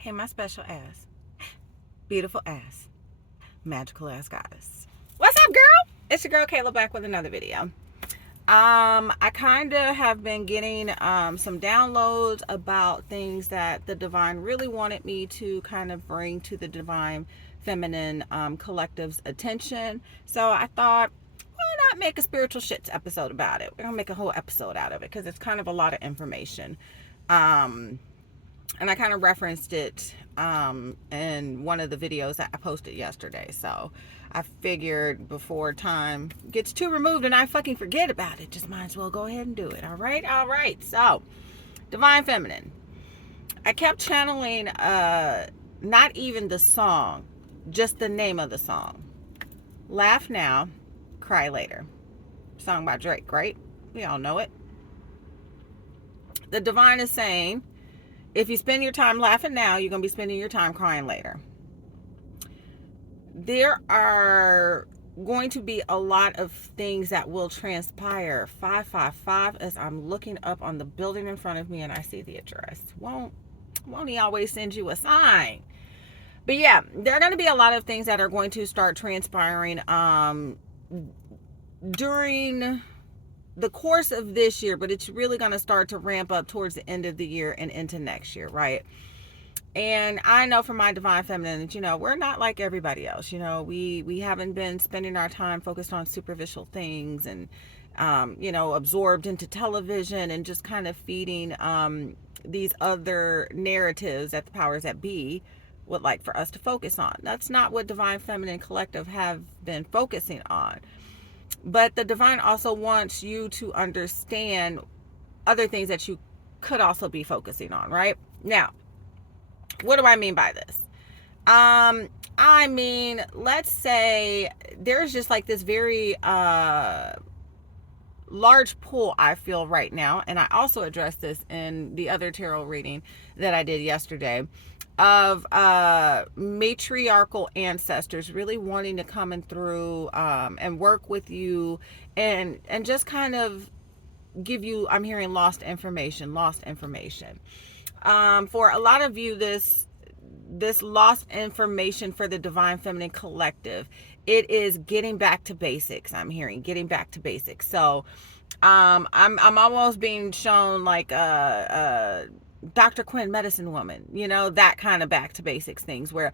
Hey, my special ass, beautiful ass, magical ass goddess. What's up, girl? It's your girl Kayla back with another video. I kind of have been getting some downloads about things that the divine really wanted me to kind of bring to the divine feminine collective's attention. So I thought, why not make a spiritual shits episode about it? We're gonna make a whole episode out of it because it's kind of a lot of information. And I kind of referenced it in one of the videos that I posted yesterday. So I figured before time gets too removed and I fucking forget about it, just might as well go ahead and do it. All right. So, Divine Feminine. I kept channeling not even the song, just the name of the song. Laugh Now, Cry Later. Song by Drake, right? We all know it. The divine is saying, if you spend your time laughing now, you're going to be spending your time crying later. There are going to be a lot of things that will transpire. 555, as I'm looking up on the building in front of me and I see the address. Won't he always send you a sign? But yeah, there are going to be a lot of things that are going to start transpiring during the course of this year, but it's really going to start to ramp up towards the end of the year and into next year, right? And I know from my divine feminine that, we're not like everybody else. We haven't been spending our time focused on superficial things and, absorbed into television and just kind of feeding these other narratives that the powers that be would like for us to focus on. That's not what Divine Feminine Collective have been focusing on. But the divine also wants you to understand other things that you could also be focusing on, right? Now, what do I mean by this? I mean, let's say there's just like this very large pull I feel right now, and I also addressed this in the other tarot reading that I did yesterday, of matriarchal ancestors really wanting to come in through and work with you and just kind of give you, I'm hearing lost information. For a lot of you, this lost information for the Divine Feminine Collective, it is getting back to basics. I'm hearing getting back to basics. So I'm almost being shown like Dr. Quinn, medicine woman, that kind of back to basics things, where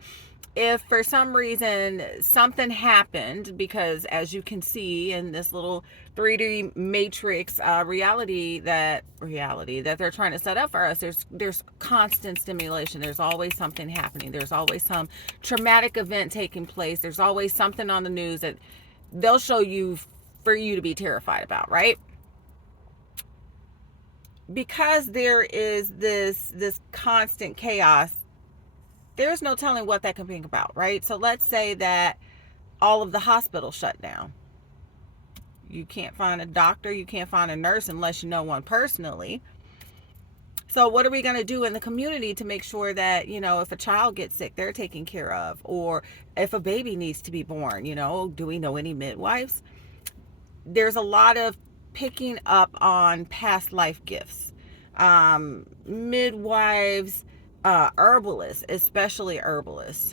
if for some reason something happened, because as you can see in this little 3D matrix reality that they're trying to set up for us, there's constant stimulation. There's always something happening. There's always some traumatic event taking place. There's always something on the news that they'll show you for you to be terrified about, right? Because there is this constant chaos, there's no telling what that can bring about, right? So let's say that all of the hospitals shut down. You can't find a doctor, you can't find a nurse unless you know one personally. So what are we going to do in the community to make sure that, if a child gets sick, they're taken care of? Or if a baby needs to be born, do we know any midwives? There's a lot of picking up on past life gifts. Midwives, herbalists, especially herbalists,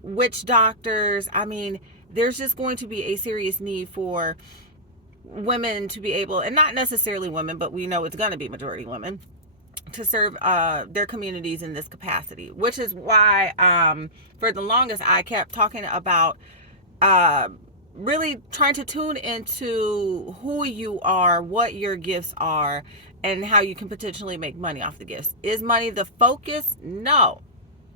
witch doctors. I mean, there's just going to be a serious need for women to be able, and not necessarily women, but we know it's going to be majority women, to serve their communities in this capacity, which is why for the longest I kept talking about really trying to tune into who you are, what your gifts are, and how you can potentially make money off the gifts. Is money the focus? No,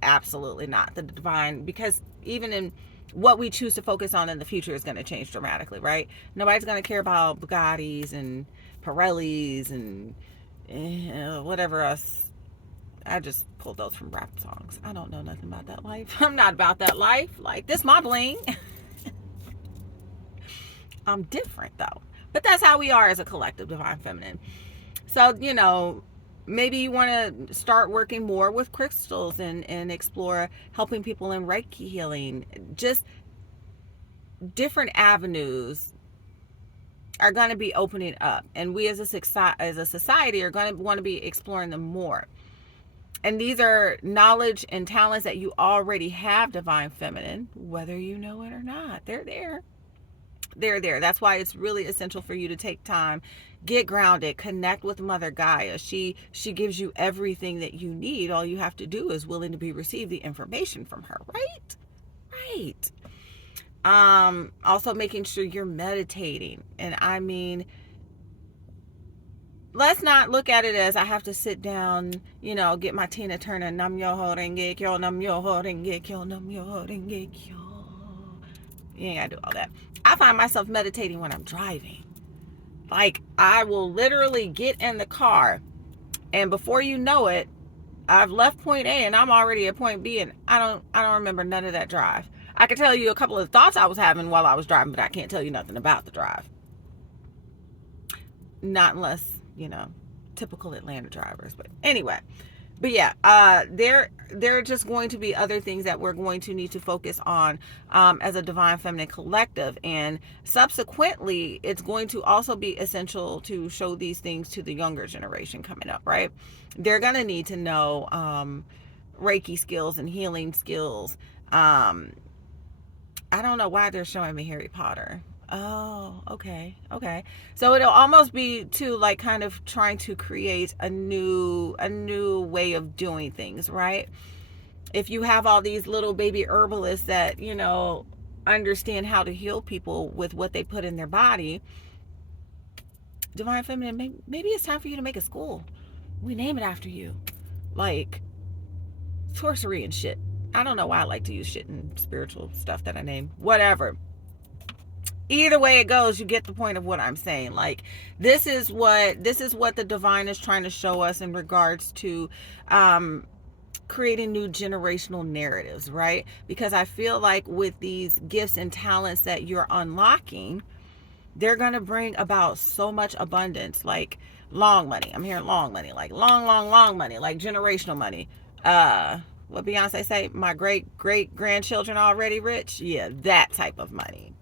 absolutely not. The divine, because even in what we choose to focus on in the future is going to change dramatically, right? Nobody's going to care about Bugattis and Pirellis and whatever else. I just pulled those from rap songs. I don't know nothing about that life. I'm not about that life. Like, this my bling. I'm different though, but that's how we are as a collective Divine Feminine. So, maybe you want to start working more with crystals and explore helping people in Reiki healing. Just different avenues are going to be opening up, and we as a society are going to want to be exploring them more. And these are knowledge and talents that you already have, divine feminine, whether you know it or not. They're there. They're there. That's why it's really essential for you to take time, get grounded, connect with Mother Gaia. She gives you everything that you need. All you have to do is willing to be receive the information from her, right? Right. Also making sure you're meditating. And I mean, let's not look at it as I have to sit down, get my Tina Turner, Nam Myoho Renge Kyo, Nam Myoho Renge Kyo, Nam Myoho Renge Kyo. You ain't gotta do all that. I find myself meditating when I'm driving. Like, I will literally get in the car, and before you know it, I've left point A and I'm already at point B, and I don't remember none of that drive. I can tell you a couple of thoughts I was having while I was driving, but I can't tell you nothing about the drive. Not unless, typical Atlanta drivers. But anyway, there are just going to be other things that we're going to need to focus on as a divine feminine collective. And subsequently, it's going to also be essential to show these things to the younger generation coming up, right? They're going to need to know Reiki skills and healing skills. I don't know why they're showing me Harry Potter. Oh, okay. So it'll almost be to like kind of trying to create a new way of doing things, right? If you have all these little baby herbalists that, understand how to heal people with what they put in their body, divine feminine, maybe it's time for you to make a school. We name it after you. Like sorcery and shit. I don't know why I like to use shit and spiritual stuff that I name. Whatever. Either way it goes, you get the point of what I'm saying. Like, this is what the divine is trying to show us in regards to creating new generational narratives, right? Because I feel like with these gifts and talents that you're unlocking, they're going to bring about so much abundance, like long money. I'm hearing long money, like long money, like generational money. What Beyonce say, my great grandchildren already rich. Yeah, that type of money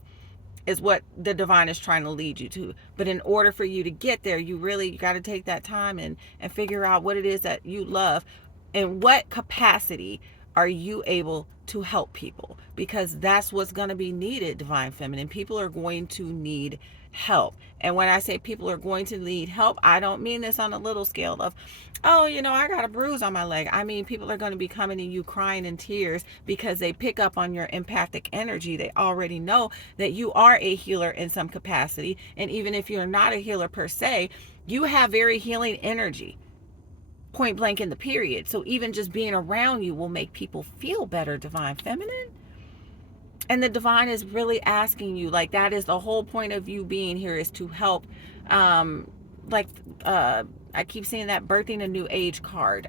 is what the divine is trying to lead you to. But in order for you to get there, you got to take that time and figure out what it is that you love and what capacity are you able to help people, because that's what's going to be needed, divine feminine. People are going to need help. And when I say people are going to need help, I don't mean this on a little scale of, oh, I got a bruise on my leg. I mean, people are going to be coming to you crying in tears because they pick up on your empathic energy. They already know that you are a healer in some capacity. And even if you're not a healer per se, you have very healing energy. Point blank in the period. So even just being around you will make people feel better, divine feminine. And the divine is really asking you, like, that is the whole point of you being here, is to help. I keep seeing that birthing a new age card.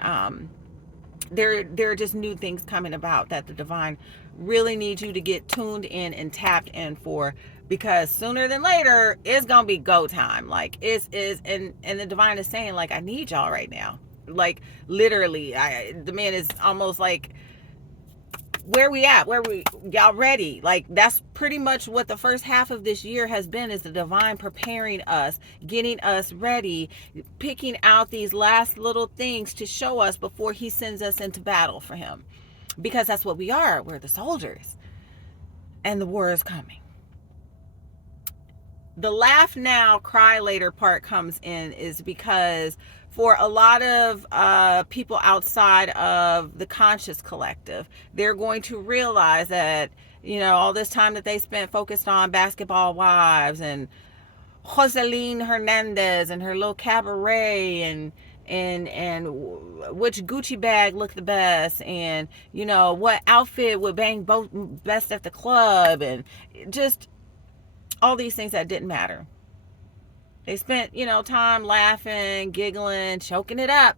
There are just new things coming about that the divine really needs you to get tuned in and tapped in for, because sooner than later it's gonna be go time. Like, and the divine is saying, like, I need y'all right now. Like, literally, the man is almost like, where we at? Y'all ready? Like, that's pretty much what the first half of this year has been, is the divine preparing us, getting us ready, picking out these last little things to show us before he sends us into battle for him. Because that's what we are. We're the soldiers. And the war is coming. The laugh now, cry later part comes in is because for a lot of people outside of the conscious collective, they're going to realize that, all this time that they spent focused on basketball wives and Joseline Hernandez and her little cabaret and which Gucci bag looked the best, and what outfit would bang both best at the club, and just all these things that didn't matter. They spent, time laughing, giggling, choking it up.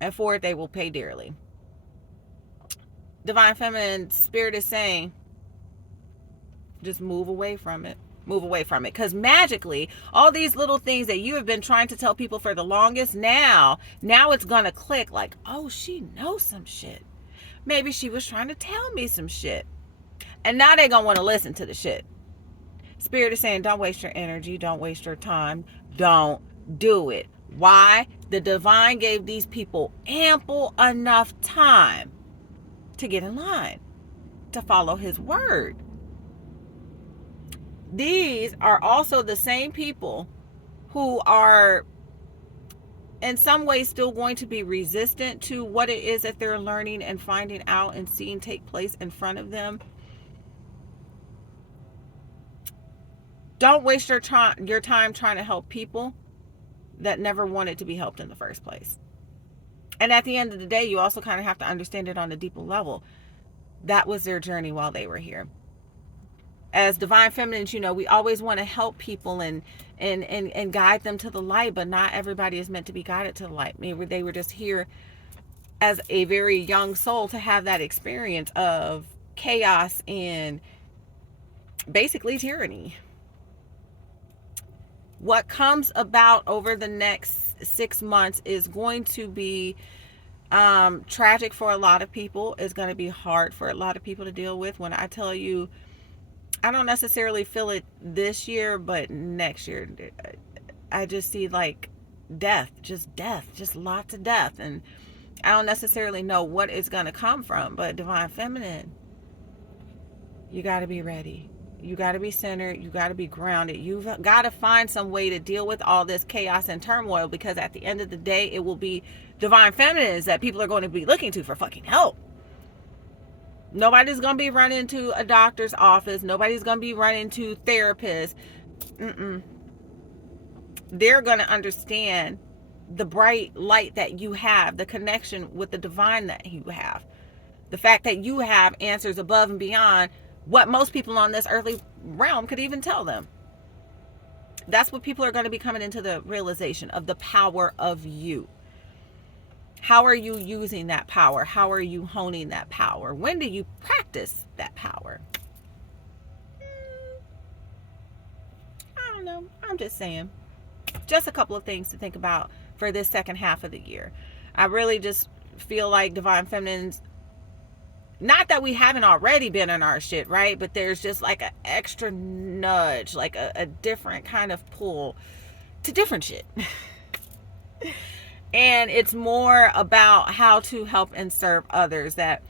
And for it, they will pay dearly. Divine Feminine Spirit is saying, just move away from it. Move away from it. Because magically, all these little things that you have been trying to tell people for the longest, now it's going to click like, oh, she knows some shit. Maybe she was trying to tell me some shit. And now they're going to want to listen to the shit. Spirit is saying, don't waste your energy. Don't waste your time. Don't do it. Why? The divine gave these people ample enough time to get in line, to follow his word. These are also the same people who are in some ways still going to be resistant to what it is that they're learning and finding out and seeing take place in front of them. Don't waste your time trying to help people that never wanted to be helped in the first place. And at the end of the day, you also kind of have to understand it on a deeper level. That was their journey while they were here. As divine feminines, you know, we always want to help people and guide them to the light, but not everybody is meant to be guided to the light. Maybe they were just here as a very young soul to have that experience of chaos and basically tyranny. What comes about over the next 6 months is going to be tragic for a lot of people. It's going to be hard for a lot of people to deal with. When I tell you, I don't necessarily feel it this year, but next year, I just see like death, just lots of death. And I don't necessarily know what it's going to come from, but divine feminine, you got to be ready. You got to be centered. You got to be grounded. You've got to find some way to deal with all this chaos and turmoil, because at the end of the day, it will be divine feminines that people are going to be looking to for fucking help. Nobody's going to be running to a doctor's office. Nobody's going to be running to therapists. They're going to understand the bright light that you have, the connection with the divine that you have. The fact that you have answers above and beyond what most people on this earthly realm could even tell them. That's what people are going to be coming into the realization of, the power of you. How are you using that power? How are you honing that power? When do you practice that power? I don't know. I'm just saying. Just a couple of things to think about for this second half of the year. I really just feel like divine feminines, not that we haven't already been in our shit, right? But there's just like an extra nudge, like a different kind of pull to different shit. And it's more about how to help and serve others, that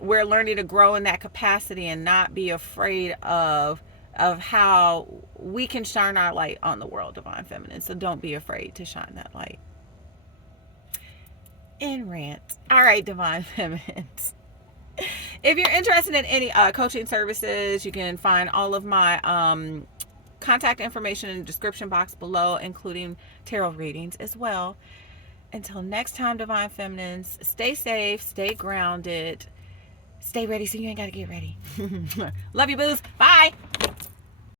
we're learning to grow in that capacity and not be afraid of how we can shine our light on the world, divine feminine. So don't be afraid to shine that light. And rant. All right, divine feminines. If you're interested in any coaching services, you can find all of my contact information in the description box below, including tarot readings as well. Until next time, divine feminines, stay safe, stay grounded, stay ready so you ain't got to get ready. Love you, boos. Bye.